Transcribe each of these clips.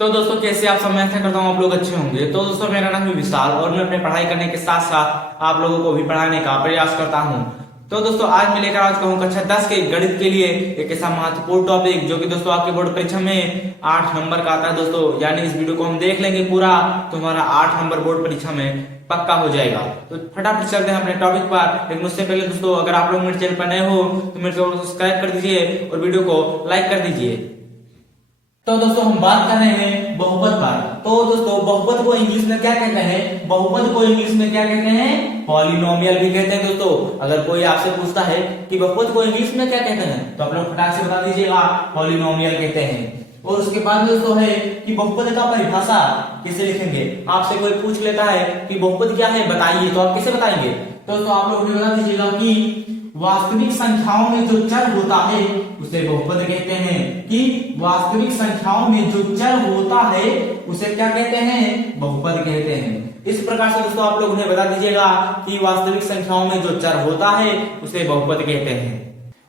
तो दोस्तों कैसे आप सब, मैं आशा करता हूँ आप लोग अच्छे होंगे। तो दोस्तों मेरा नाम है विशाल और मैं अपने पढ़ाई करने के साथ साथ आप लोगों को भी पढ़ाने का प्रयास करता हूँ। तो दोस्तों आज मैं लेकर आज कहूँ कक्षा 10 के गणित के लिए एक ऐसा महत्वपूर्ण टॉपिक जो कि दोस्तों आपके बोर्ड परीक्षा में 8 नंबर का आता है दोस्तों। यानी इस वीडियो को हम देख लेंगे पूरा तो हमारा 8 नंबर बोर्ड परीक्षा में पक्का हो जाएगा। तो फटाफट चलते हैं अपने टॉपिक पर। लेकिन उससे पहले दोस्तों अगर आप लोग मेरे चैनल पर नए हो तो मेरे चैनल को सब्सक्राइब कर दीजिए और वीडियो को लाइक कर दीजिए। तो दोस्तों हम बात कर रहे हैं बहुपद पर। तो दोस्तों बहुपद को इंग्लिश में क्या कहते हैं? बहुपद को इंग्लिश में क्या कहते हैं? पॉलिनोमियल भी कहते हैं दोस्तों। अगर कोई आपसे पूछता है कि बहुपद को इंग्लिश में क्या कहते हैं तो आप लोग फटाक से बता दीजिएगा पॉलिनोमियल कहते हैं। और उसके बाद दोस्तों है कि बहुपद का परिभाषा कैसे लिखेंगे। आपसे कोई पूछ लेता है कि बहुपद क्या है बताइए, तो आप कैसे बताएंगे? तो आप लोग बता दीजिएगा कि वास्तविक संख्याओं में जो चर होता है उसे बहुपद कहते हैं। कि वास्तविक संख्याओं में जो चर होता है उसे क्या कहते हैं? बहुपद कहते हैं। इस प्रकार से दोस्तों आप लोग उन्हें बता दीजिएगा कि वास्तविक संख्याओं में जो चर होता है उसे बहुपद कहते हैं।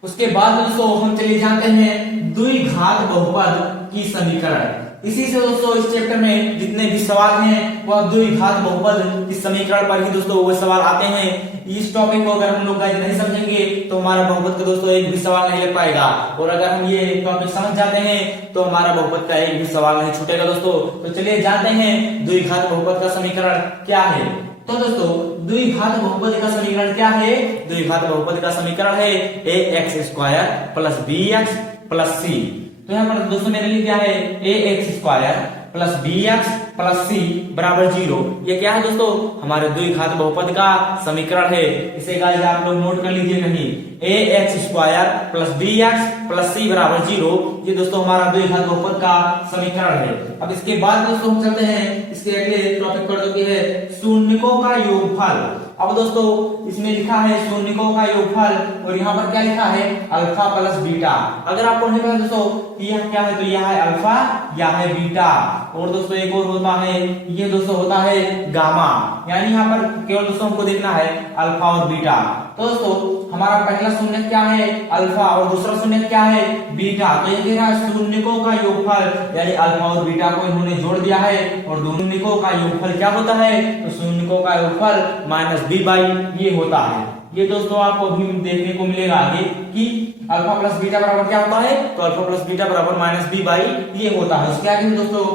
उसके बाद दोस्तों हम चले जाते हैं द्विघात बहुपद की समीकरण। इसी से दोस्तों इस चैप्टर में जितने भी सवाल हैं वह द्विघात बहुपद की समीकरण पर ही दोस्तों वो सवाल आते हैं। इस टॉपिक को अगर हम लोग नहीं समझेंगे तो हमारा बहुपद का दोस्तों एक भी सवाल नहीं लग पाएगा। और अगर हम ये टॉपिक समझ जाते हैं तो हमारा बहुपद का एक भी सवाल नहीं छूटेगा दोस्तों। तो चलिए जानते हैं द्विघात बहुपद का समीकरण क्या है। तो दोस्तों द्विघात बहुपद का समीकरण क्या है? द्विघात बहुपद का समीकरण है ax² plus bx plus c। तो यहाँ पर दोस्तों मेरे लिए क्या है? ax² plus bx plus c बराबर 0। ये क्या है दोस्तों? हमारे द्विघात बहुपद का समीकरण है। इसे गाइस आप लोग नोट कर लीजिए कहीं। ax² plus bx plus c बराबर 0 ये दोस्तों हमारा द्विघात बहुपद का समीकरण है। अब इसके बाद दोस्तों हम चलते हैं इसके अगले टॉपिक पर जो कि है शून्यकों का योगफल। अब दोस्तों इसमें लिखा है शून्यकों का योगफल और यहाँ पर क्या लिखा है? Alpha plus beta. अगर आपको नहीं पता दोस्तों यह क्या है तो यह है अल्फा, यह है बीटा। और दोस्तों एक और होता है, ये दोस्तों होता है गामा। यानी यहाँ पर केवल दोस्तों हमको देखना है अल्फा और बीटा। तो दोस्तों हमारा पहला शून्य क्या है? अल्फा और दूसरा शून्य क्या है? बीटा। तो ये कह रहा है शून्यकों का योगफल यानी अल्फा और बीटा को इन्होंने जोड़ दिया है। और शून्यकों का योगफल क्या होता है? तो शून्यकों का योगफल माइनस b बाई ये होता है। ये दोस्तों आपको अभी देखने को मिलेगा आगे कि अल्फा प्लस बीटा बराबर क्या होता है? तो अल्फा प्लस बीटा बराबर माइनस b बाई ये होता है। उसके आगे दोस्तों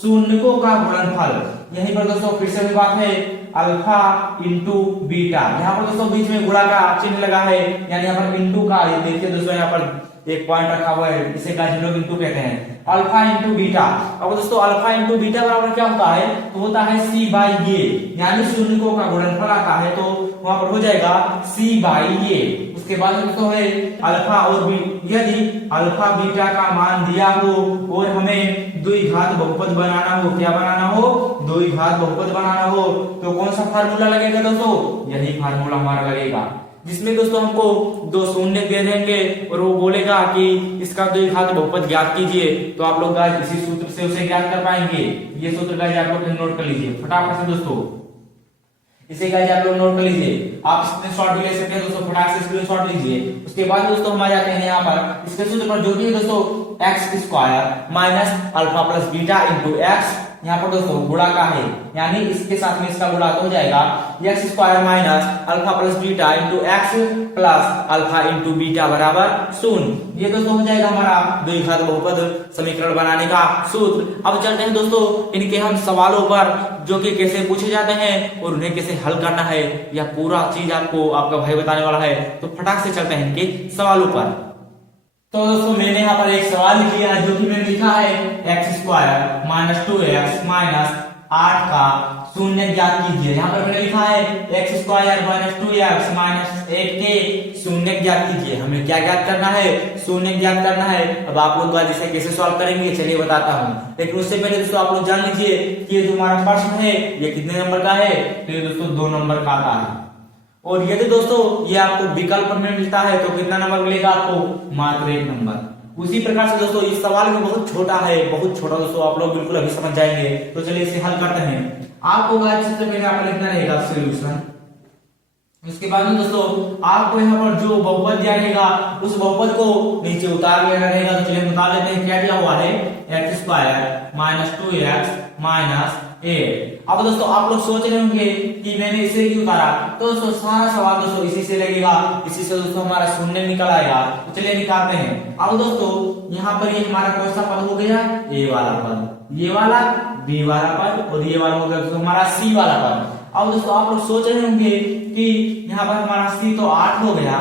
शून्यकों का गुणनफल। यहीं पर दोस्तों फिर से बात है अल्फा इंटू बीटा। यहाँ पर दोस्तों बीच में गुणा का चिन्ह लगा है यानी यहाँ पर इंटू का, ये देखिए दोस्तों यहाँ पर एक पॉइंट रखा हुआ है, इसे गाइस लोग इंटू कहते हैं। Alpha into beta. अब दोस्तों अल्फा इंटू बीटा बराबर क्या होता है? तो होता है c बाई ये। यानी शून्यकों का गुणनफल आता है तो वहां पर हो जाएगा c बाई ये। उसके बाद दोस्तों है अल्फा और यदि अल्फा बीटा का मान दिया हो और हमें द्विघात बहुपद बनाना हो, क्या बनाना हो? द्विघात बहुपद बनाना हो तो कौन सा फार्मूला लगेगा दोस्तों? यही फार्मूला हमारा लगेगा जिसमें दोस्तों हमको दो शून्य दे देंगे और वो बोलेगा कि इसका द्विघात बहुपद ज्ञात कीजिए। तो आप लोग गाइस इसी सूत्र से उसे ज्ञात कर पाएंगे। ये सूत्र गाइस आप लोग नोट कर लीजिए फटाफट से दोस्तों। इसे गाइस आप लोग नोट कर लीजिए। आप स्क्रीनशॉट भी ले सकते हैं दोस्तों, फटाक से स्क्रीनशॉट लीजिए। उसके बाद दोस्तों हम आ जाते हैं यहाँ पर इसके सूत्र पर जो कि दोस्तों x² minus alpha plus beta into x. यहाँ पर दोस्तों गुणा का है यानी इसके साथ में इसका गुणा तो हो जाएगा x² minus alpha plus beta into x plus alpha into beta बराबर 0। ये दोस्तों हो जाएगा हमारा द्विघात बहुपद समीकरण बनाने का सूत्र। अब चलते हैं दोस्तों इनके हम सवालों पर जो कि कैसे पूछे जाते हैं और उन्हें कैसे हल करना है, यह पूरा चीज आपको आपका भाई बताने वाला है। तो फटाक से चलते हैं इनके सवालों पर। तो दोस्तों मैंने यहाँ पर एक सवाल लिखा है जो कि मैंने लिखा है x² माइनस 2x माइनस 8 का शून्य ज्ञात कीजिए। यहाँ पर मैंने लिखा है x² माइनस 2x माइनस 8 के शून्य ज्ञात कीजिए। हमें क्या ज्ञात करना है? शून्य ज्ञात करना है। अब आप लोग इसे कैसे सॉल्व करेंगे चलिए बताता हूँ। लेकिन उससे पहले दोस्तों आप लोग जान लीजिए कि ये जो हमारा प्रश्न है ये कितने नंबर का है? तो ये दोस्तों 2 नंबर का आता है। और यदि दोस्तों ये आपको विकल्प में मिलता है तो कितना नंबर मिलेगा आपको? मात्र 1 नंबर। उसी प्रकार से दोस्तों इस सवाल में बहुत छोटा है, बहुत छोटा दोस्तों, आप लोग बिल्कुल अभी समझ जाएंगे। तो चलिए इसे हल करते हैं। आपको सबसे पहले आपको लिखना रहेगा सॉल्यूशन। उसके बाद में दोस्तों आपको यहाँ पर जो बहुपद दिया रहेगा उस बहुपद को नीचे उतार लेना रहेगा। तो चलिए हम उतार लेते हैं। क्या दिया हुआ है, x square minus 2x minus 8। अब दोस्तों आप लोग सोच रहे होंगे कि मैंने इसे क्यों उतारा, तो दोस्तों सारा सवाल दोस्तों इसी से लगेगा, इसी से दोस्तों हमारा शून्य निकल आएगा। तो चलिए निकालते हैं। अब दोस्तों यहाँ पर ये हमारा कौन सा पद हो गया, ए वाला पद, ये वाला बी वाला पद और ये वाला हो गया दोस्तों हमारा सी वाला पद। अब दोस्तों आप लोग सोच रहे होंगे कि यहाँ पर हमारा सी तो 8 हो गया,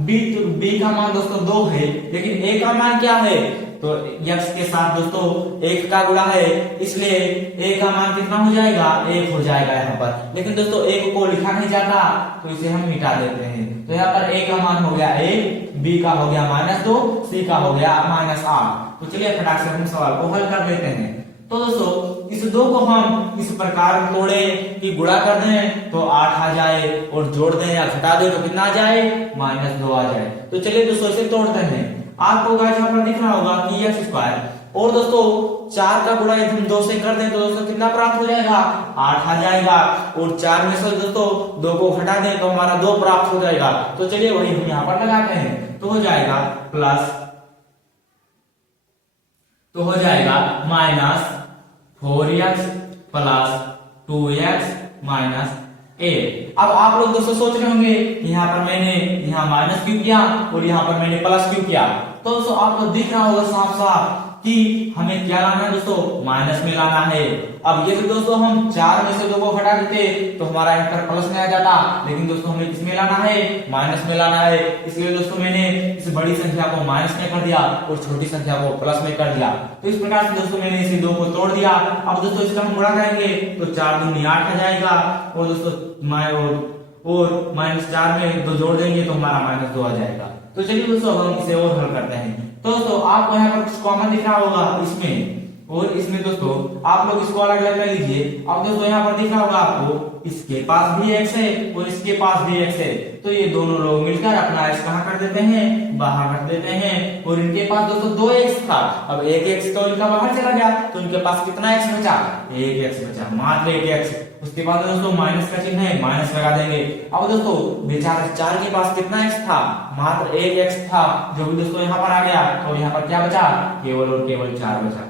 बी का मान दोस्तों 2 है, लेकिन ए का मान क्या है, तो x के साथ दोस्तों 1 का गुणा है, इसलिए a का मान कितना हो जाएगा, 1 हो जाएगा यहाँ पर। लेकिन दोस्तों 1 को लिखा नहीं जाता तो इसे हम मिटा देते हैं। तो यहाँ पर a का मान हो गया 1, b का हो गया -2, c का हो गया -8। तो चलिए फटाक से हम सवाल को हल कर देते हैं। तो दोस्तों इस 2 को हम इस प्रकार तोड़े कि गुणा कर दें तो 8 आ जाए और जोड़ दें या घटा दें तो कितना आ जाए, -2 आ जाए। तो चलिए दोस्तों इसे तोड़ते हैं। आपको गाइस यहाँ पर दिख रहा होगा कि एक्स स्क्वायर और दोस्तों 4 का गुणा यदि हम 2 से कर दें तो दोस्तों कितना प्राप्त हो जाएगा, 8 आ जाएगा। और 4 में से दोस्तों 2 को घटा दें तो हमारा 2 प्राप्त हो जाएगा। तो चलिए वही हम यहाँ पर लगाते हैं। तो हो जाएगा प्लस, तो हो जाएगा -4x प्लस 2x माइनस 8। अब आप लोग दोस्तों सोच रहे होंगे यहाँ पर मैंने यहाँ माइनस क्यों किया और यहाँ पर मैंने प्लस क्यों किया। तो दोस्तों आपको दिख रहा होगा साफ साफ कि हमें क्या लाना है दोस्तों, माइनस में लाना है। अब ये तो दोस्तों हम 4 में से 2 को घटा देते तो हमारा आंसर प्लस में आ जाता, लेकिन दोस्तों हमें किस में लाना है, माइनस में लाना है। इसलिए दोस्तों मैंने इस बड़ी संख्या को माइनस में कर दिया और छोटी संख्या को प्लस में कर दिया। तो इस प्रकार से दोस्तों मैंने इसे 2 को तोड़ दिया। अब दोस्तों इसका हम गुणा करेंगे तो 4 दूनी 8 आ जाएगा और दोस्तों और -4 में 2 जोड़ देंगे तो हमारा -2 आ जाएगा। तो चलिए दोस्तों हम इसे और हल करते हैं। तो दोस्तों आपको यहाँ पर कुछ कॉमन दिख रहा होगा इसमें और इसमें दोस्तों आप लोग इसको अलग अलग कर लीजिए। अब दोस्तों यहाँ पर दिख रहा होगा आपको इसके पास भी x है और इसके पास भी x है, तो ये दोनों लोग मिलकर अपना x कहाँ कर देते हैं, बाहर रख देते हैं। और इनके पास दोस्तों 2x था, अब 1x तो इनका बाहर चला गया तो इनके पास कितना x बचा, 1x बचा, मात्र 1x। उसके बाद दोस्तों माइनस का चिन्ह है, माइनस लगा देंगे। अब दोस्तों बेचारे 4 के पास कितना x था, मात्र 1x था, जो भी दोस्तों यहाँ पर आ गया तो यहाँ पर क्या बचा, केवल और केवल 4 बचा।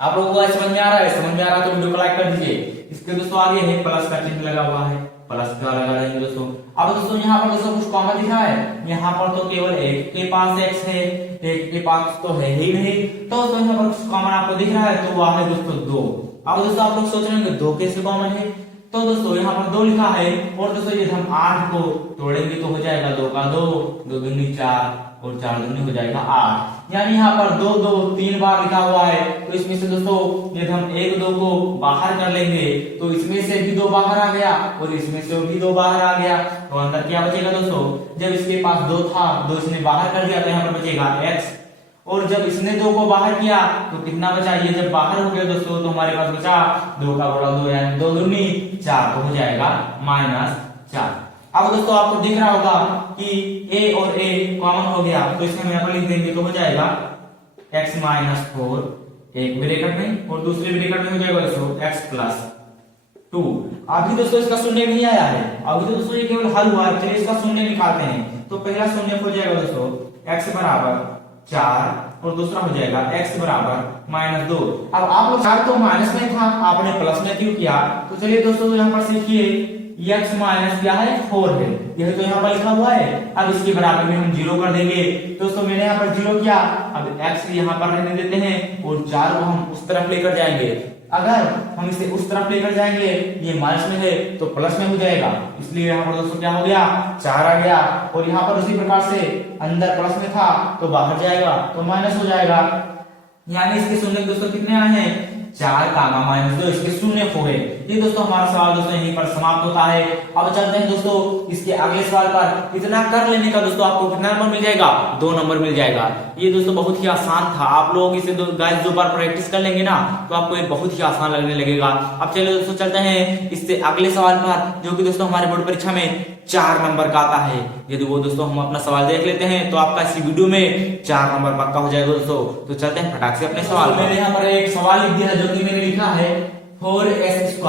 आप लोगों को समझ में आ रहा है, समझ में आ रहा है तो वीडियो को लाइक कर दीजिए। इसके दोस्तों आगे है प्लस का चिन्ह लगा हुआ है, प्लस का लगा देंगे दोस्तों। अब दोस्तों यहाँ पर दोस्तों कुछ कॉमन दिखा है, यहाँ पर तो केवल एक के पास x है, एक के पास तो है ही नहीं। तो दोस्तों यहाँ पर कुछ कॉमन आपको दिख रहा है तो वह है दोस्तों 2। अब दोस्तों आप लोग सोच रहे हैं 2 कैसे कॉमन है, तो दोस्तों यहाँ पर 2 लिखा है और दोस्तों यदि हम 8 को तोड़ेंगे तो हो जाएगा 2 का 2, 2 दूनी 4 और 4 दूनी हो जाएगा 8। यानी यहाँ पर 2 2 3 बार लिखा हुआ है। तो इसमें से दोस्तों यदि हम 1 2 को बाहर कर लेंगे तो इसमें से भी 2 बाहर आ गया और इसमें से भी 2 बाहर आ गया, तो अंदर क्या बचेगा दोस्तों, जब इसके पास 2 था 2 इसने बाहर कर दिया तो यहाँ पर बचेगा x, और जब इसने 2 को बाहर किया तो कितना बचा, ये जब बाहर हो गया दोस्तों तो हमारे पास बचा 2 का गुणा 2 यानी 2 दूनी 4, तो हो जाएगा -4। अब दोस्तों आपको दिख रहा होगा कि a और a कॉमन हो गया तो इसमें हम यहाँ पर लिख देंगे तो हो जाएगा x -4 एक ब्रैकेट में और दूसरे ब्रैकेट में हो जाएगा दोस्तों x + 2। अभी दोस्तों इसका शून्य नहीं आया है, अभी तो दोस्तों ये केवल हल हुआ है। चलिए इसका शून्य निकालते हैं। तो पहला शून्य हो जाएगा दोस्तों x बराबर 4 और दूसरा हो जाएगा x बराबर -2। अब आप लोग 4 तो माइनस में था, आपने प्लस में क्यों किया, तो चलिए दोस्तों यहाँ पर सीखिए x माइनस क्या है 4 है, यह तो यहाँ पर लिखा हुआ है। अब इसके बराबर में हम 0 कर देंगे। दोस्तों मैंने यहाँ पर 0 किया, अब x यहाँ पर रहने देते हैं और 4 को हम उस तरफ लेकर जाएंगे। अगर हम इसे उस तरफ लेकर जाएंगे, ये माइनस में है तो प्लस में हो जाएगा, इसलिए यहाँ पर दोस्तों क्या हो गया 4 आ गया। और यहाँ पर उसी प्रकार से अंदर प्लस में था तो बाहर जाएगा तो माइनस हो जाएगा। यानी इसके शून्य दोस्तों कितने आए हैं, 4 -2, इसके शून्य हो गए। ये दोस्तों हमारा सवाल दोस्तों यहीं पर समाप्त होता है। अब चलते हैं दोस्तों इसके अगले सवाल पर। इतना कर लेने का दोस्तों आपको कितना नंबर मिल जाएगा, 2 नंबर मिल जाएगा। ये दोस्तों बहुत ही आसान था, आप लोग इसे गाइस 2 बार प्रैक्टिस कर लेंगे ना तो आपको ये बहुत ही आसान लगने लगेगा। अब चलिए दोस्तों चलते हैं इससे अगले सवाल पर, जो कि दोस्तों हमारे बोर्ड परीक्षा में 4 नंबर का आता है। यदि वो दोस्तों हम अपना सवाल देख लेते हैं तो आपका इसी वीडियो में 4 नंबर पक्का हो जाएगा दोस्तों। तो चलते हैं फटाक से अपने सवाल। मैंने यहाँ पर एक सवाल लिख दिया जो कि मैंने लिखा है 4x²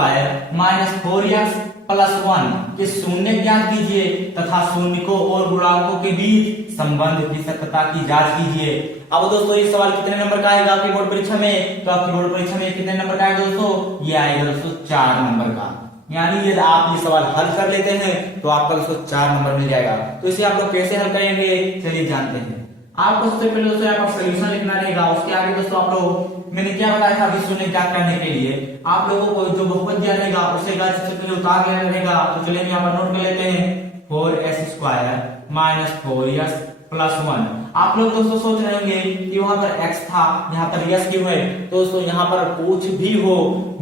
-4x +1 के शून्य ज्ञात कीजिए तथा शून्यकों और गुणांकों के बीच संबंध की सत्यता की जांच कीजिए। अब दोस्तों ये सवाल कितने नंबर का आएगा आपकी बोर्ड परीक्षा में? तो आपकी बोर्ड परीक्षा में कितने नंबर का आएगा दोस्तों? ये आएगा दोस्तों 4 नंबर का। यानी यदि आप ये सवाल हल कर लेते हैं तो आपका दोस्तों 4 नंबर मिल जाएगा। तो इसे आप लोग कैसे हल करेंगे चलिए जानते हैं। आपको सबसे पहले दोस्तों यहाँ पर सोल्यूशन लिखना रहेगा। उसके आगे दोस्तों आप लोग मैंने क्या बताया था अभी शून्य ज्ञात करने के लिए आप लोगों को जो बहुपद दिया रहेगा उसे सबसे पहले उतार लेना रहेगा। तो चलिए यहाँ पर नोट कर लेते हैं 4s² - 4s + 1। आप लोग दोस्तों सोच रहे होंगे कि वहां पर x था यहाँ पर s क्यों है? तो दोस्तों यहाँ पर कुछ भी हो,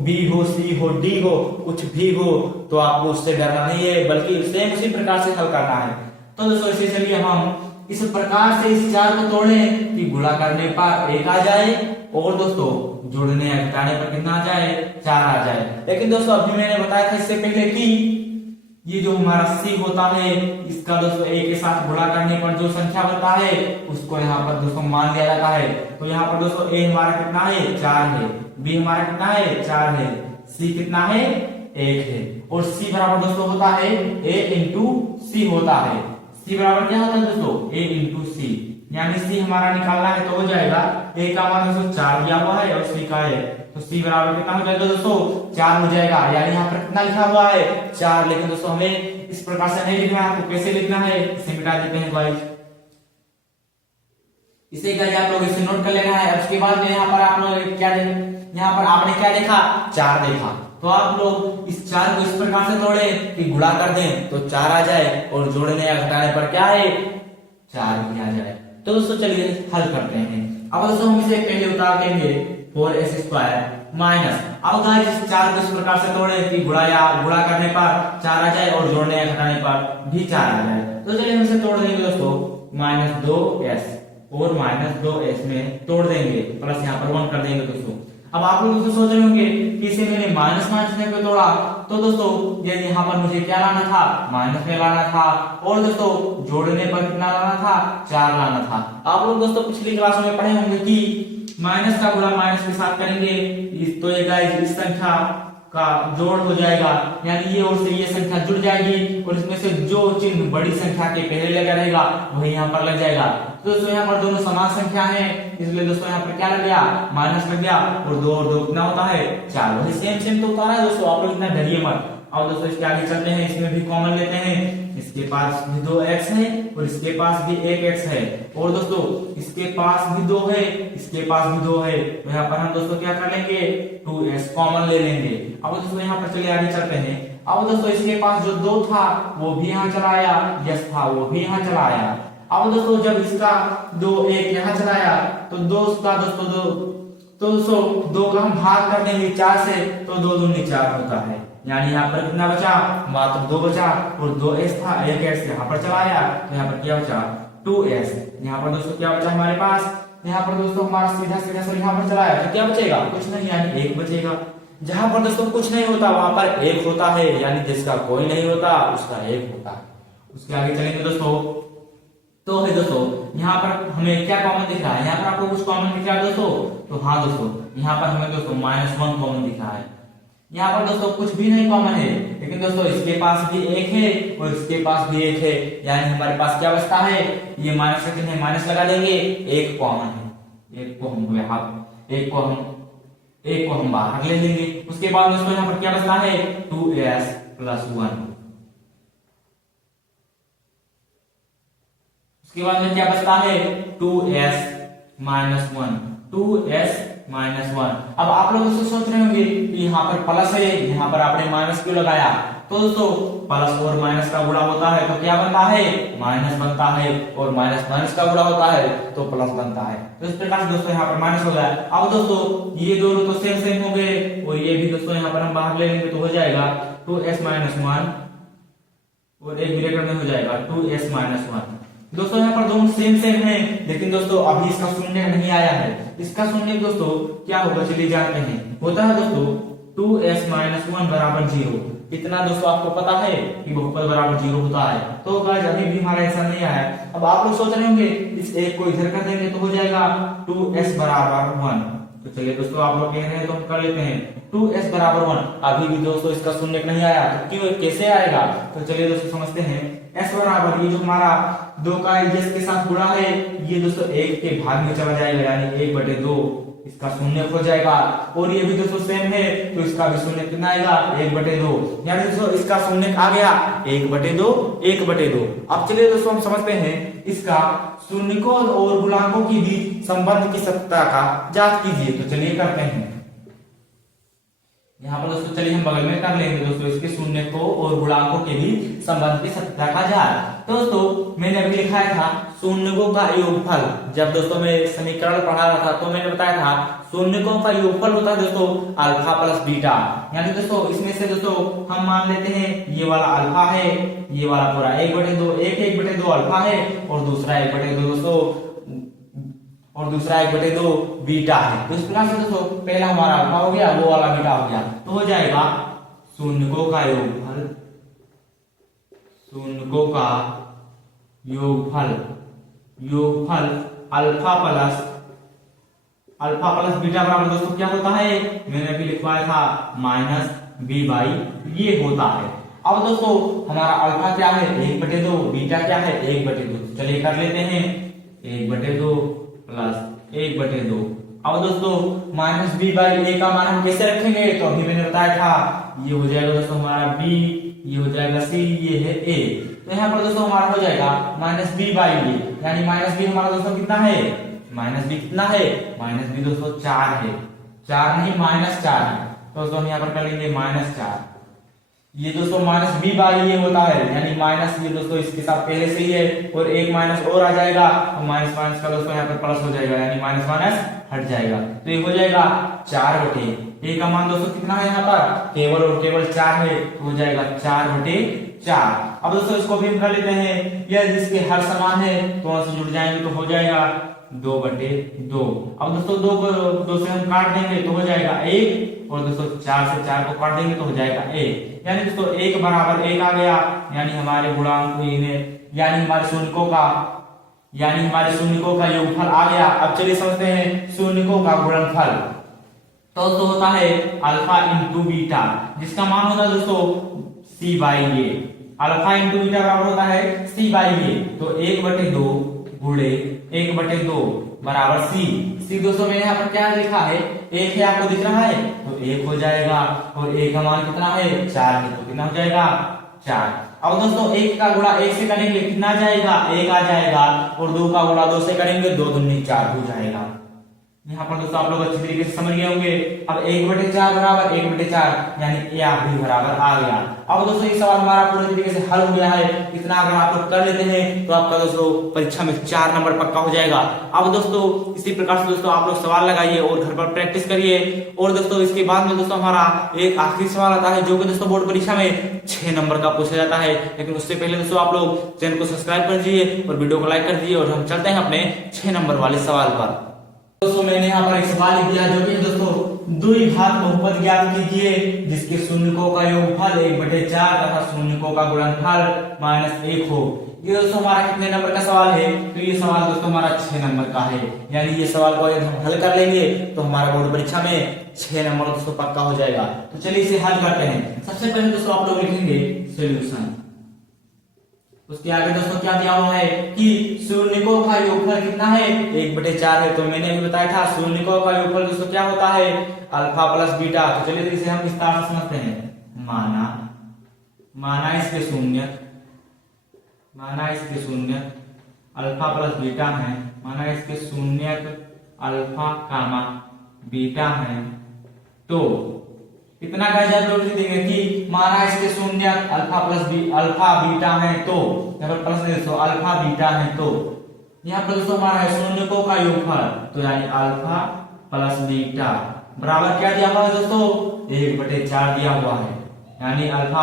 b हो, c हो, d हो, कुछ भी हो तो आपको उससे डरना नहीं है बल्कि सेम उसी प्रकार से हल करना है। तो दोस्तों इसे चलिए हम इस प्रकार से इस 4 को तोड़ें कि गुणा करने पर 1 आ जाए और दोस्तों जोड़ने या घटाने पर कितना आ जाए? 4 आ जाए। लेकिन दोस्तों अभी मैंने बताया था इससे पहले कि ये जो हमारा c होता है इसका दोस्तों a के साथ गुणा करने पर जो संख्या बनता है उसको यहाँ पर दोस्तों मान लिया जाता है। तो यहाँ पर दोस्तों a हमारा कितना है? 4 है, b हमारा कितना है? 4 है, c कितना है? 1 है और c बराबर दोस्तों होता है a × c होता है। c बराबर क्या होता है दोस्तों? a × c। यानी c हमारा निकालना है तो हो जाएगा a का मान दोस्तों 4 दिया हुआ है और c का है तो c बराबर कितना हो जाएगा दोस्तों? 4 हो जाएगा। यानी यहाँ पर कितना लिखा हुआ है? 4। लेकिन दोस्तों हमें इस प्रकार से नहीं लिखना है, आपको कैसे लिखना है इसे मिटा देते हैं गाइस। इसे गाइस आप लोग इसे नोट कर लेना है। उसके बाद यहाँ पर आप लोग क्या यहाँ पर आपने क्या देखा? 4 देखा। तो आप लोग इस 4 को इस प्रकार से तोड़े कि गुणा कर दें तो 4 आ जाए और जोड़ने या घटाने पर क्या है? 4 भी आ जाए। तो दोस्तों चलिए हल करते हैं। अब दोस्तों हम इसे पहले उतार लेंगे 4s² माइनस। अब गाइस इस 4 को इस प्रकार से तोड़े कि गुणा करने पर 4 आ जाए और जोड़ने या घटाने पर भी 4 आ जाए। तो चलिए हम इसे तोड़ देंगे दोस्तों -2s और -2s में तोड़ देंगे प्लस यहाँ पर 1 कर देंगे दोस्तों। अब आप लोग दोस्तों सोच रहे होंगे कि इसे मैंने माइनस में क्यों तोड़ा? तो दोस्तों ये यहाँ पर मुझे क्या लाना था? माइनस में लाना था और दोस्तों जोड़ने पर कितना लाना था? 4 लाना था। आप लोग दोस्तों पिछली क्लास में पढ़े होंगे कि माइनस का गुणा माइनस के साथ करेंगे तो ये गाइस इस संख्या का जोड़ हो जाएगा। यानी ये और से ये संख्या जुड़ जाएगी और इसमें से जो चिन्ह बड़ी संख्या के पहले लगा रहेगा वही यहाँ पर लग जाएगा। तो दोस्तों यहाँ पर दोनों समान संख्या है इसलिए दोस्तों यहाँ पर क्या लग गया? माइनस लग गया और 2 और 2 कितना होता है? 4। वही सेम तो उतारा है दोस्तों, आप लोग इतना डरिए मत। अब दोस्तों इसके आगे चलते हैं, इसमें भी कॉमन लेते हैं। इसके पास भी 2x है और इसके पास भी 1x है और दोस्तों इसके पास भी 2 है, इसके पास भी 2 है। तो यहाँ पर हम दोस्तों क्या कर लेंगे? 2s कॉमन ले लेंगे। अब दोस्तों यहाँ पर चलिए आगे चलते हैं। अब दोस्तों इसके पास जो 2 था वो भी यहाँ चला आया, यस था वो भी यहाँ चला आया। अब दोस्तों जब इसका 2 1 यहाँ चलाया तो 2 का दोस्तों 2 का हम भाग कर देंगे 4 से तो 2 दूनी 4 होता है। यानी यहाँ पर कितना बचा? मात्र 2 बचा और 2s था 1s यहाँ पर चलाया तो यहाँ पर क्या बचा? 2s। यहाँ पर दोस्तों क्या बचा हमारे पास? यहाँ पर दोस्तों हमारा सीधा से यहाँ पर चलाया तो क्या बचेगा? कुछ नहीं, यानी 1 बचेगा। जहां पर दोस्तों कुछ नहीं होता वहां पर 1 होता है, यानी जिसका कोई नहीं होता उसका 1 होता है। उसके आगे चलेंगे दोस्तों तो है दोस्तों यहाँ पर हमें क्या कॉमन दिख रहा है? यहाँ पर आपको कुछ कॉमन दिख रहा है दोस्तों? तो हाँ दोस्तों यहाँ पर हमें दोस्तों -1 कॉमन दिख रहा है। यहाँ पर दोस्तों कुछ भी नहीं कॉमन है लेकिन दोस्तों इसके पास भी 1 है और इसके पास भी 1 है। यानी हमारे पास क्या बचता है? ये माइनस का चिन्ह माइनस लगा देंगे, 1 कॉमन है। 1 को हम बाहर ले लेंगे। उसके बाद दोस्तों यहाँ पर क्या बचता है? 2s + 1। उसके बाद में क्या बचता है? 2s - 1। 2s - 1। अब आप लोग दोस्तों सोच रहे होंगे कि यहाँ पर प्लस है, यहाँ पर आपने माइनस क्यों लगाया? तो दोस्तों प्लस और माइनस का गुणा होता है तो क्या बनता है? माइनस बनता है और माइनस का गुणा होता है तो प्लस बनता है। तो इस प्रकार से दोस्तों यहाँ पर माइनस हो गया। अब दोस्तों ये दोनों तो सेम हो गए और ये भी दोस्तों यहाँ पर हम बाहर ले लेंगे तो हो जाएगा 2s - 1 और एक ब्रैकेट में हो जाएगा 2s - 1। दोस्तों यहाँ पर दोनों सेम है लेकिन दोस्तों अभी इसका शून्य नहीं आया है। इसका शून्य दोस्तों क्या होगा चलिए जानते हैं। होता है दोस्तों 2s - 1 बराबर 0। इतना दोस्तों आपको पता है कि बहुपद बराबर 0 होता है। तो गाइस अभी भी हमारा आंसर नहीं आया है। अब आप लोग सोच रहे होंगे इस एक को इधर कर देंगे तो हो जाएगा 2s बराबर 1। तो चलिए दोस्तों आप लोग कह रहे हैं तो हम कर लेते हैं 2s बराबर 1। अभी भी दोस्तों इसका शून्य नहीं आया तो क्यों कैसे आएगा, तो चलिए दोस्तों समझते हैं। s बराबर ये जो हमारा 2 का s के साथ गुणा है ये दोस्तों 1 के भाग में चला जाएगा यानी 1/2 इसका शून्य हो जाएगा। और ये भी दोस्तों सेम है तो इसका भी शून्य कितना आएगा 1/2 यानी दोस्तों इसका शून्य आ गया 1/2 1/2। अब चलिए दोस्तों हम समझते हैं इसका शून्यकों और गुणांकों के बीच संबंध की सत्ता का जांच कीजिए। तो चलिए करते हैं। यहाँ पर दोस्तों चलिए हम बगल में कर लेंगे दोस्तों इसके शून्यकों और गुणांकों के बीच संबंध की सत्ता का जांच। तो दोस्तों मैंने अभी लिखा था शून्यकों का योगफल। जब दोस्तों मैं समीकरण पढ़ा रहा था तो मैंने बताया था शून्यकों का योगफल होता है दोस्तों अल्फा प्लस बीटा। यानी दोस्तों इसमें से दोस्तों हम मान लेते हैं ये वाला अल्फा है, ये वाला पूरा 1/2 1/2 अल्फा है और दूसरा 1/2 दोस्तों और दूसरा 1/2 बीटा है। तो इस प्रकार से दोस्तों पहला हमारा अल्फा हो गया, वो वाला बीटा हो गया, तो हो जाएगा शून्यकों का योगफल, शून्यकों का योगफल योगफल अल्फा प्लस बीटा बराबर दोस्तों क्या होता है, मैंने अभी लिखवाया था -b/, ये होता है। अब दोस्तों हमारा अल्फा क्या है 1/2, बीटा क्या है 1/2। चलिए कर लेते हैं 1/2 प्लस 1/2। अब दोस्तों -b/a का मान हम कैसे रखेंगे, तो अभी मैंने बताया था ये हो जाएगा दोस्तों हमारा b, ये हो जाएगा c, ये है a। तो यहाँ पर दोस्तों हमारा हो जाएगा -b/a यानी -b हमारा दोस्तों कितना है, -b कितना है, -b दोस्तों 4 है, 4 नहीं -4 है। तो दोस्तों हम यहाँ पर कर लेंगे -4। ये दोस्तों -b/a होता है यानी माइनस ये दोस्तों इसके साथ पहले से ही है और एक माइनस और आ जाएगा और माइनस माइनस का दोस्तों यहाँ पर प्लस हो जाएगा यानी माइनस माइनस हट जाएगा। तो ये हो जाएगा 4/a का मान दोस्तों कितना है यहाँ पर केवल और केवल 4 है, तो हो जाएगा 4/4। अब दोस्तों इसको भी हम कर लेते हैं, यह जिसके हर समान है तो से जुड़ जाएंगे तो हो जाएगा 2/2। अब दोस्तों 2 से हम काट देंगे तो हो जाएगा 1 और दोस्तों 4 से 4 को काट देंगे तो हो जाएगा 1 यानी दोस्तों 1 बराबर 1 आ गया। यानी हमारे गुणांक यानी हमारे शून्यकों का योगफल आ गया। अब चलिए समझते हैं शून्यकों का गुणनफल। तो होता है अल्फा इंटू बीटा जिसका मान होता है दोस्तों c/a। अल्फा इंटू बीटा बराबर होता है c/a। तो 1/2 गुणे 1/2 बराबर c दोस्तों मैंने यहाँ पर क्या लिखा है 1 है, आपको दिख रहा है तो 1 हो जाएगा और 1 का मान कितना है 4 है, तो कितना हो जाएगा 4। अब दोस्तों 1 का गुणा 1 से करेंगे कितना आ जाएगा 1 आ जाएगा और 2 का गुणा 2 से करेंगे 2 दूनी 4 हो जाएगा। यहाँ पर दोस्तों आप लोग अच्छी तरीके से समझ गए होंगे। अब 1/4 बराबर 1/4 यानी a भी बराबर आ गया। अब दोस्तों ये सवाल हमारा पूरी तरीके से हल हो गया है। इतना अगर आप लोग कर लेते हैं तो आपका दोस्तों परीक्षा में 4 नंबर पक्का हो जाएगा। अब दोस्तों इसी प्रकार से दोस्तों आप लोग सवाल लगाइए और घर पर प्रैक्टिस करिए। और दोस्तों इसके बाद में दोस्तों हमारा एक आखिरी सवाल आता है जो कि दोस्तों बोर्ड परीक्षा में 6 नंबर का पूछा जाता है। लेकिन उससे पहले दोस्तों आप लोग चैनल को सब्सक्राइब कर दीजिए और वीडियो को लाइक कर दीजिए और हम चलते हैं अपने 6 नंबर वाले सवाल पर। दोस्तों मैंने यहाँ पर एक सवाल लिख दिया जो कि दोस्तों द्विघात बहुपद ज्ञात कीजिए जिसके शून्यकों का योगफल 1/4 तथा शून्यकों का गुणनफल -1 हो। ये दोस्तों हमारा कितने नंबर का सवाल है, तो ये सवाल दोस्तों हमारा 6 नंबर का है। यानी ये सवाल को यदि हम हल कर लेंगे तो हमारा बोर्ड परीक्षा में 6 नंबर दोस्तों पक्का हो जाएगा। तो चलिए इसे हल करते हैं। सबसे पहले दोस्तों आप लोग लिखेंगे सोल्यूशन। उसके आगे दोस्तों क्या दिया हुआ है कि शून्यकों का योगफल कितना है 1/4 है। तो मैंने अभी बताया था शून्यकों का योगफल दोस्तों क्या होता है अल्फा प्लस बीटा। तो चलिए इसे हम विस्तार से समझते हैं। माना इसके शून्य अल्फा प्लस बीटा है, माना इसके शून्य अल्फा कामा बीटा है। तो इतना का जरूरी देंगे कि माना इसके शून्य अल्फा बीटा है तो यहाँ पर प्लस नहीं दोस्तों अल्फा बीटा है। तो यहाँ पर दोस्तों हमारा है शून्यकों का योगफल तो यानी अल्फा प्लस बीटा बराबर क्या दिया हुआ है दोस्तों 1/4 दिया हुआ है। यानी अल्फा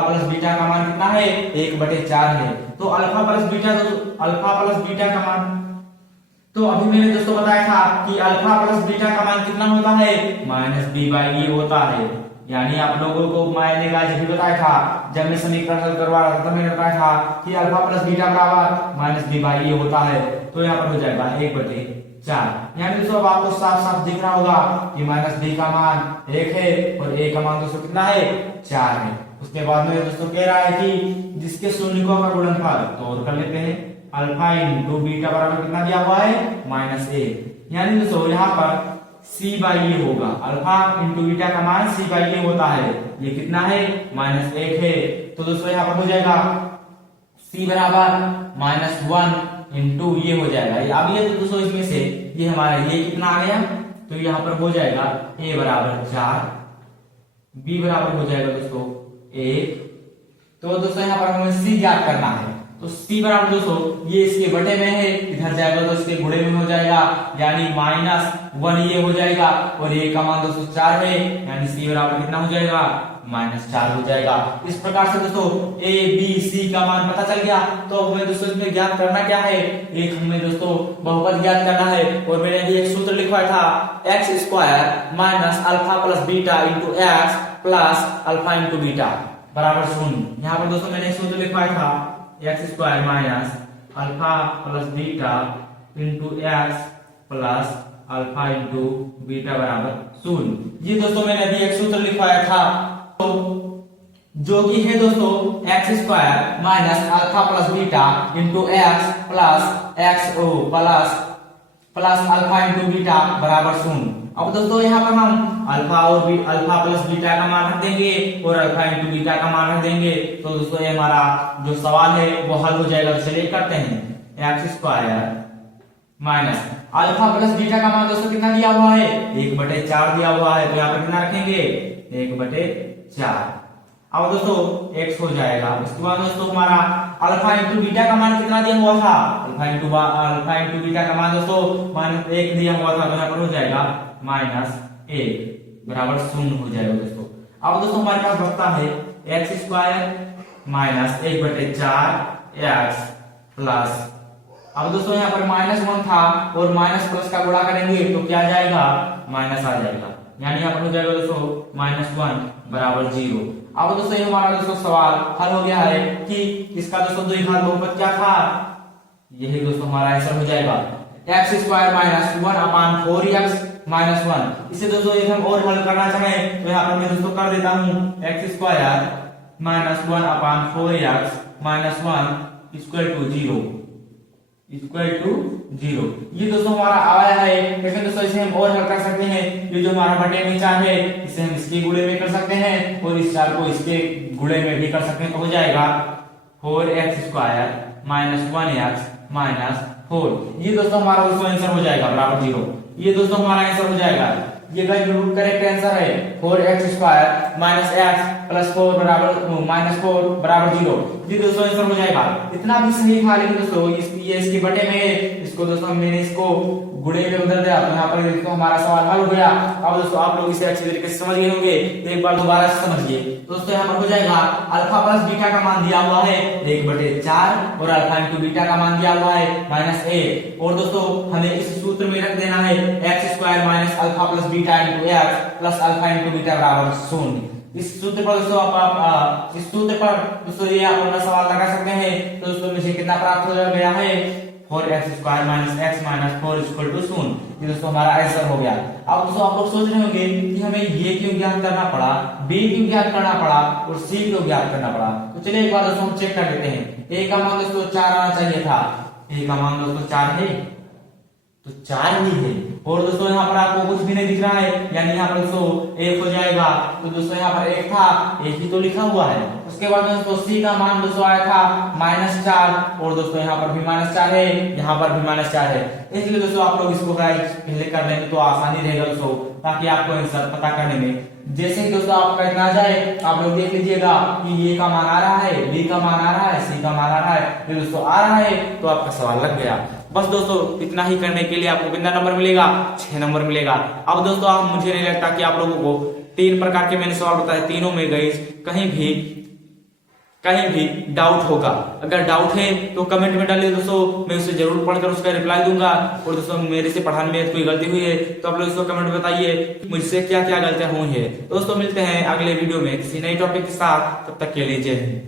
प्लस बीटा का मान कितना है 1/4 है। तो अल्फा प्लस बीटा का मान तो अभी मैंने दोस्तों बताया था कि अल्फा प्लस बीटा का मान कितना होता है -b/a होता है। यानी आप लोगों को मैंने आज भी बताया था जब मैं समीकरण हल करवा रहा था तब मैंने बताया था कि अल्फा प्लस बीटा बराबर -b/a होता है। तो यहाँ पर हो जाएगा 1/4 4। यानी दोस्तों अब आपको साफ साफ दिख रहा होगा कि माइनस बी का मान 1 है और ए का मान दोस्तों कितना है 4 है। उसके बाद में दोस्तों कह रहा है कि जिसके शून्यकों का गुणनफल तो और कर लेते हैं, अल्फा इंटू बीटा बराबर कितना दिया हुआ है -a। यानी दोस्तों यहाँ पर c बाई ए होगा, अल्फा इंटू बीटा का मान c बाई ए होता है, ये कितना है -1 है। तो दोस्तों यहाँ पर हो जाएगा c बराबर -1 इंटू ये हो जाएगा, अब ये तो दोस्तों इसमें से ये हमारा ये कितना आ गया, तो यहाँ पर हो जाएगा a बराबर 4, b बराबर हो जाएगा दोस्तों 1। तो दोस्तों यहाँ पर हमें c ज्ञात करना है, तो c बराबर दोस्तों ये इसके बटे में है, इधर जाएगा तो इसके गुणे में हो जाएगा, यानी -1 ये हो जाएगा और a का मान दोस्तों 4 है, यानी c बराबर कितना हो जाएगा -4 हो जाएगा। इस प्रकार से दोस्तों a b c का मान पता चल गया। तो अब हमें दोस्तों इसमें ज्ञात करना क्या है, एक हमें दोस्तों बहुपद ज्ञात करना है, और मैंने अभी एक सूत्र लिखवाया था x² minus alpha plus beta into x plus alpha into beta बराबर 0। यहाँ पर दोस्तों मैंने सूत्र लिखवाया था x² minus alpha plus beta into x plus alpha into beta बराबर 0। ये दोस्तों मैंने अभी एक सूत्र लिखवाया था, तो जो कि है दोस्तों x² minus alpha plus beta into x plus x plus alpha into beta बराबर 0। अब दोस्तों यहाँ पर हम अल्फा प्लस बीटा का मान रख देंगे और अल्फा इंटू बीटा का मान रख देंगे, तो दोस्तों ये हमारा जो सवाल है वो हल हो जाएगा। तो चलिए करते हैं, x² minus alpha plus beta का मान दोस्तों कितना दिया हुआ है 1/4 दिया हुआ है, तो यहाँ पर कितना रखेंगे 1/4। अब दोस्तों x हो जाएगा। उसके बाद दोस्तों हमारा अल्फा इंटू बीटा का मान कितना दिया हुआ था, अल्फा इंटू बीटा का मान दोस्तों -1 दिया हुआ था, तो यहाँ पर हो जाएगा -1 बराबर 0 हो जाएगा दोस्तों। अब दोस्तों हमारे पास बचता है x² माइनस 1/4 x प्लस, अब दोस्तों यहाँ पर -1 था और माइनस प्लस का गुणा करेंगे तो क्या जाएगा माइनस आ जाएगा, यानी यहाँ पर हो जाएगा दोस्तों -1 बराबर 0। अब दोस्तों ये हमारा दोस्तों सवाल हल हो गया है कि इसका दोस्तों द्विघात बहुपद क्या था, यही दोस्तों हमारा आंसर हो जाएगा x² माइनस 1/4x माइनस 1। इसे दोस्तों एक हम और हल करना चाहें तो यहाँ पर मैं दोस्तों कर देता हूँ x² minus 1/4x minus 1 equal to 0। ये दोस्तों हमारा आया है, लेकिन दोस्तों इसे हम और हल कर सकते हैं। ये जो हमारा बटे में 4 है इसे हम इसके गुणे में कर सकते हैं और इस 4 को इसके गुणे में भी कर सकते हैं, तो हो जाएगा 4x² माइनस 1x माइनस 4। ये दोस्तों हमारा दोस्तों आंसर हो जाएगा बराबर 0। ये दोस्तों हमारा आंसर हो जाएगा, ये बिल्कुल करेक्ट आंसर है 4x² माइनस x प्लस 4 बराबर 0। ये दोस्तों आंसर हो जाएगा। इतना भी सही था, लेकिन दोस्तों ये इसके बटे में है, इसको दोस्तों मैंने इसको गुणे में बदल दिया, तो यहाँ पर दोस्तों हमारा सवाल हल हो गया। अब दोस्तों आप लोग इसे अच्छी तरीके से समझ गए होंगे, तो एक बार दोबारा से समझिए। दोस्तों यहाँ पर हो जाएगा अल्फा प्लस बीटा का मान दिया हुआ है 1/4 और अल्फा इंटू बीटा का मान दिया हुआ है -1, और दोस्तों हमें इस सूत्र में रख देना है x² minus alpha plus beta into x plus alpha into beta बराबर 0। इस सूत्र पर दोस्तों आप इस सूत्र पर दोस्तों ये आप अपना सवाल लगा सकते हैं। तो दोस्तों मुझे कितना प्राप्त हो गया है 4x² minus x minus 4 equal to 0। ये दोस्तों हमारा आंसर हो गया। अब दोस्तों आप लोग सोच रहे होंगे कि हमें ये क्यों ज्ञात करना पड़ा, b क्यों ज्ञात करना पड़ा और c क्यों ज्ञात करना पड़ा। तो चलिए एक बार दोस्तों हम चेक कर लेते हैं। a का मान दोस्तों 4 आना चाहिए था, a का मान दोस्तों 4 है, तो 4 ही है, और दोस्तों यहाँ पर आपको कुछ भी नहीं दिख रहा है, यानी यहाँ पर दोस्तों 1 हो जाएगा। तो दोस्तों यहाँ पर 1 था, 1 ही तो लिखा हुआ है। उसके बाद दोस्तों c का मान दोस्तों आया था -4, और दोस्तों यहाँ पर भी -4 है, यहाँ पर भी -4 है। इसलिए दोस्तों आप लोग इसको पहले कर लेंगे तो आसानी रहेगा दोस्तों, ताकि आपको आंसर पता करने में। जैसे ही दोस्तों आपका इतना जाए आप लोग देख लीजिएगा कि ये का मान आ रहा है, b का मान आ रहा है, c का मान आ रहा है, ये दोस्तों आ रहा है, तो आपका सवाल लग गया। बस दोस्तों इतना ही करने के लिए आपको कितना नंबर मिलेगा, 6 नंबर मिलेगा। अब दोस्तों मुझे नहीं लगता कि आप लोगों को 3 प्रकार के मैंने सवाल बताए, तीनों में कहीं भी डाउट होगा। अगर डाउट है तो कमेंट में डालिए दोस्तों, मैं उसे जरूर पढ़कर उसका रिप्लाई दूंगा। और दोस्तों मेरे से पढ़ाने में कोई गलती हुई है तो आप लोग इसको कमेंट में बताइए मुझसे क्या क्या गलतियां हुई है। दोस्तों मिलते हैं अगले वीडियो में किसी नई टॉपिक के साथ, तब तक के लिए जय हिंद।